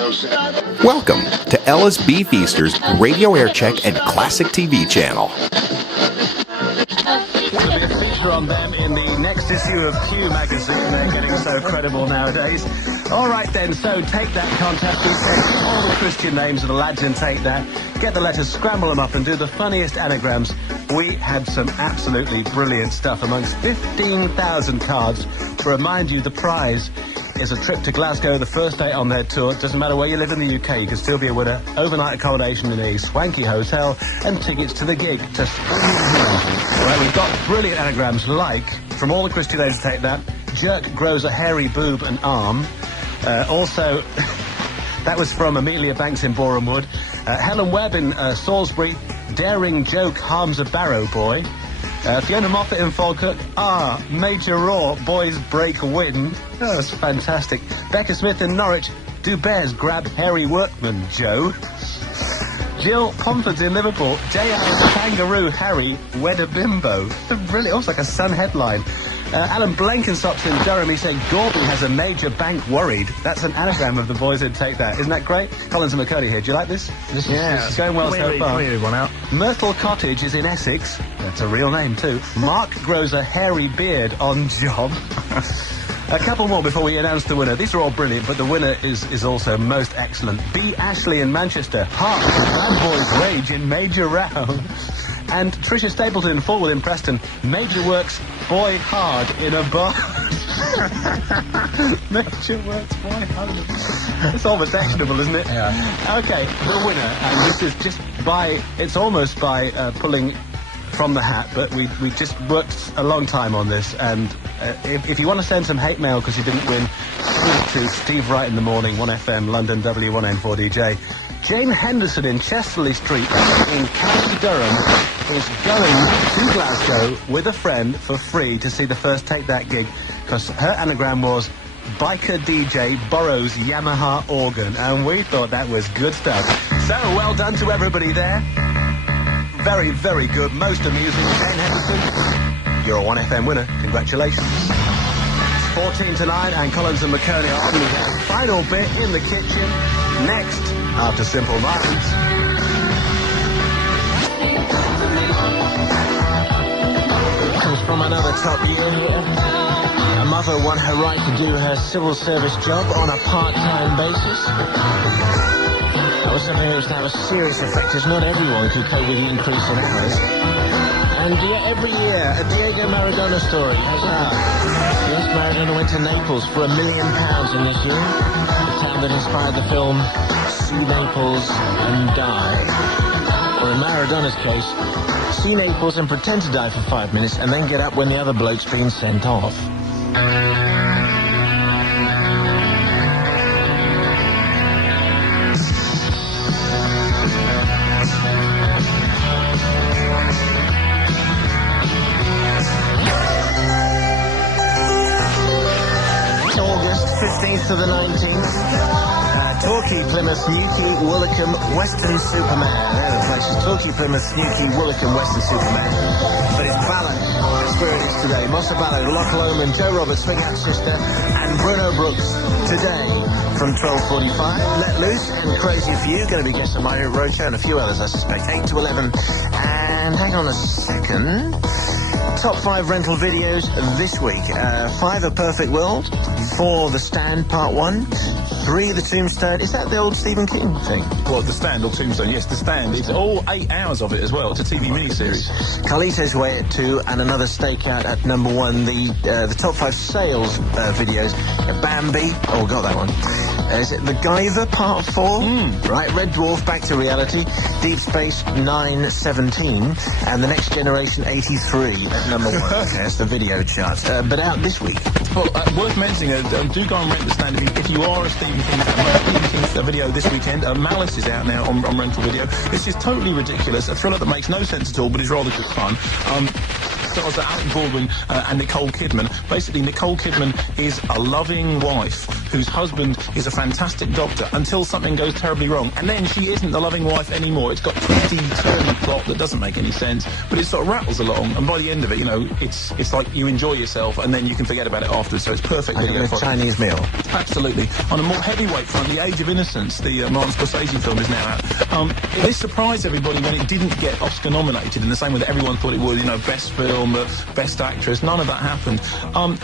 Welcome to Ella's Beefeaster's Radio Air Check and Classic TV channel. There'll be a feature on them in the next issue of Q magazine. They're getting so credible nowadays. All right then, so Take That contest. We take all the Christian names of the lads in Take That, get the letters, scramble them up and do the funniest anagrams. We had some absolutely brilliant stuff amongst 15,000 cards. To remind you, the prize is a trip to Glasgow, the first day on their tour. Doesn't matter where you live in the UK, you can still be a winner. Overnight accommodation in a swanky hotel and tickets to the gig to Spring Hill. Well, we've got brilliant anagrams like, from all the Christian names to Take That, Jerk grows a hairy boob and arm. Also, that was from Amelia Banks in Boreham Wood. Helen Webb in Salisbury, Daring Joke harms a barrow boy. Fiona Moffat in Falkirk, Major Raw, boys break wind. Oh, that's fantastic. Becca Smith in Norwich, do bears grab hairy workman, Joe? Jill Pomford's in Liverpool, J.R. Kangaroo Harry, wed a bimbo. Brilliant, almost like a Sun headline. Alan Blenkinsop's in Durham, he said Gorby has a major bank worried. That's an anagram of the boys in Take That. Isn't that great? Collins and McCurdy here, do you like this? This is going well so far. One out. Myrtle Cottage is in Essex. That's a real name too. Mark grows a hairy beard on job. A couple more before we announce the winner. These are all brilliant, but the winner is also most excellent. B. Ashley in Manchester. Hark, bad boys rage in Major Row. And Tricia Stapleton in Fulwood in Preston. Major works boy hard in a bar. Major works boy hard. It's almost actionable, isn't it? Yeah. Okay, the winner, and this is just by, it's almost by pulling from the hat, but we just worked a long time on this, and if you want to send some hate mail because you didn't win, to Steve Wright in the Morning, 1FM, London, W1N4DJ. Jane Henderson in Chesterley Street in County Durham is going to Glasgow with a friend for free to see the first Take That gig, because her anagram was Biker DJ borrows Yamaha organ, and we thought that was good stuff. So well done to everybody there. Very, very good, most amusing. Jane Henderson, you're a 1FM winner. Congratulations. 14 to 9, and Collins and McCurdy are on the final bit in the kitchen. Next, after Simple Minds. Comes from another top year here. A mother won her right to do her civil service job on a part-time basis. That was something that was to have a serious effect, as not everyone could cope with the increase in hours. And every year, a Diego Maradona story. Yes, Maradona went to Naples for £1 million in this year. The town that inspired the film See Naples and Die. Or in Maradona's case, see Naples and pretend to die for 5 minutes and then get up when the other bloke's been sent off. August 15th to the 19th. Torquay, Plymouth, Newquay, Woolwickham, Western Superman. They're the places. Torquay, Plymouth, Newquay, Woolwickham, Western Superman. But it's Ballock. That's where it is today. Mossa Ballock, Loch Lomond, Joe Roberts, Swing Out Sister, and Bruno Brooks today from 12:45. Let Loose and Crazy For You, going to be guests on Mayo Roadshow, and a few others, I suspect. 8 to 11. And hang on a second. Top 5 rental videos this week. 5 A Perfect World, 4 The Stand Part 1, 3 The Tombstone. Is that the old Stephen King thing? Well, The Stand or Tombstone, yes, The Stand. It's all 8 hours of it as well. It's a TV miniseries. Carlito's Way at 2, and another stakeout at number 1. The top 5 sales videos. Bambi, oh, got that one. Is it The Guyver Part 4? Right, Red Dwarf, Back to Reality, Deep Space 917, and The Next Generation 83 at number 1. Okay, that's the video charts. But out this week. Well, worth mentioning, do go and rent The Stand if you are a Stephen King fan. Stephen King's video this weekend. Malice is out now on rental video. This is totally ridiculous. A thriller that makes no sense at all, but is rather good fun. stars are Alec Baldwin and Nicole Kidman. Basically, Nicole Kidman is a loving wife whose husband is a fantastic doctor until something goes terribly wrong. And then she isn't the loving wife anymore. It's got twisty-turny plot that doesn't make any sense, but it sort of rattles along. And by the end of it, you know, it's like you enjoy yourself and then you can forget about it afterwards. So it's perfect. Like a Chinese meal. Absolutely. On a more heavyweight front, The Age of Innocence, the Martin Scorsese film, is now out. This surprised everybody when it didn't get Oscar nominated in the same way that everyone thought it would, you know, best film, best actress. None of that happened.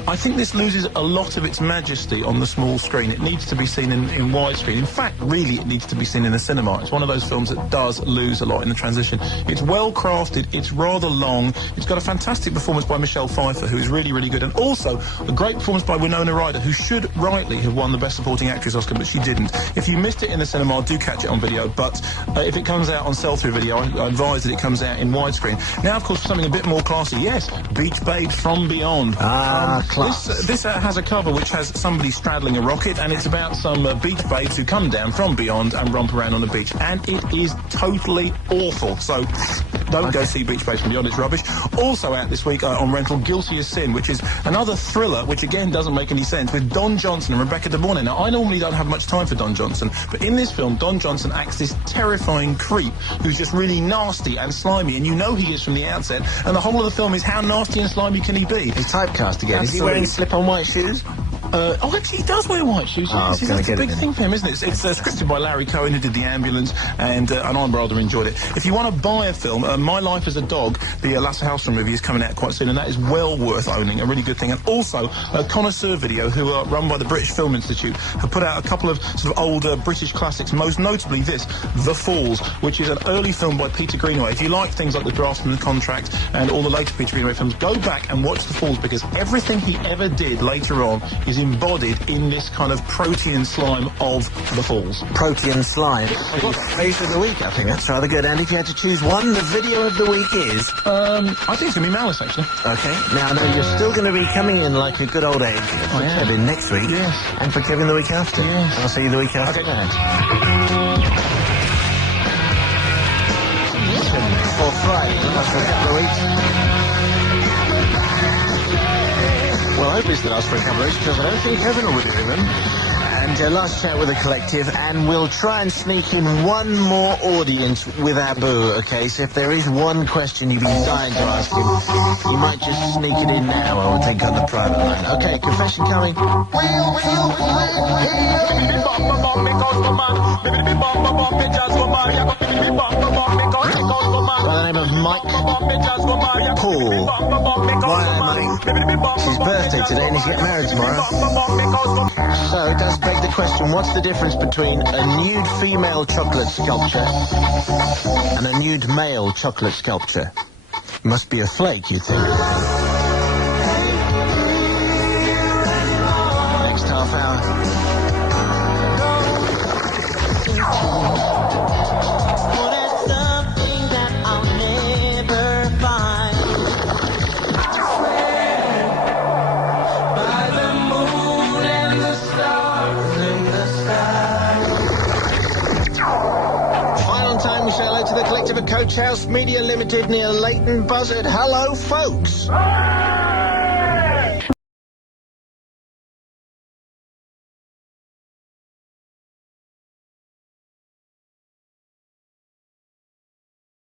I think this loses a lot of its majesty on the small screen. It needs to be seen in widescreen. In fact, really, it needs to be seen in the cinema. It's one of those films that does lose a lot in the transition. It's well crafted, it's rather long, it's got a fantastic performance by Michelle Pfeiffer, who is really, really good, and also a great performance by Winona Ryder, who should rightly have won the Best Supporting Actress Oscar, but she didn't. If you missed it in the cinema, do catch it on video, but if it comes out on sell-through video, I advise that it comes out in widescreen. Now, of course, for something a bit more classy, yes, Beach Babes from Beyond. Class. This has a cover which has somebody straddling a rocket, and it's about some beach babes who come down from beyond and romp around on the beach, and it is totally awful. So don't go see Beach Babes from Beyond, it's rubbish. Also out this week on rental, Guilty as Sin, which is another thriller which again doesn't make any sense, with Don Johnson and Rebecca De Mornay. Now, I normally don't have much time for Don Johnson, but in this film, Don Johnson acts this terrifying creep who's just really nasty and slimy, and you know he is from the outset, and the whole of the film is how nasty and slimy can he be? He's typecast again. Is he wearing slip-on white shoes? Actually, he does wear white shoes. Yes, that's a big thing for him, isn't it? It's scripted by Larry Cohen, who did The Ambulance, and I rather enjoyed it. If you want to buy a film, My Life as a Dog, the Lasse Hallström movie, is coming out quite soon, and that is well worth owning, a really good thing. And also, Connoisseur Video, who are run by the British Film Institute, have put out a couple of sort of older British classics, most notably this, The Falls, which is an early film by Peter Greenaway. If you like things like The Draftsman Contract and all the later Peter Greenaway films, go back and watch The Falls, because everything he ever did later on is embodied in this kind of protean slime of The Falls. Protean slime. Face of the week, I think that's rather good. And if you had to choose one, the video of the week is? I think it's going to be Malice, actually. Okay. Now, I know you're still going to be coming in like a good old age for Kevin next week. Yes. And for Kevin the week after. Yes. I'll see you the week after that. For Friday, the last for a couple of weeks. Well, I hope it's the last for a couple of weeks, because I don't think Kevin will be doing them. And last chat with the collective, and we'll try and sneak in one more audience with Abu, okay? So if there is one question you've been dying to ask him, you might just sneak it in now, I would think, on the private line. Okay, confession coming. By the name of Mike Paul. Right, mate. It's his birthday today and he's getting married tomorrow. So it does beg the question, what's the difference between a nude female chocolate sculpture and a nude male chocolate sculpture? Must be a flake, you think. Next half hour. Coach House Media Limited near Leighton Buzzard. Hello, folks.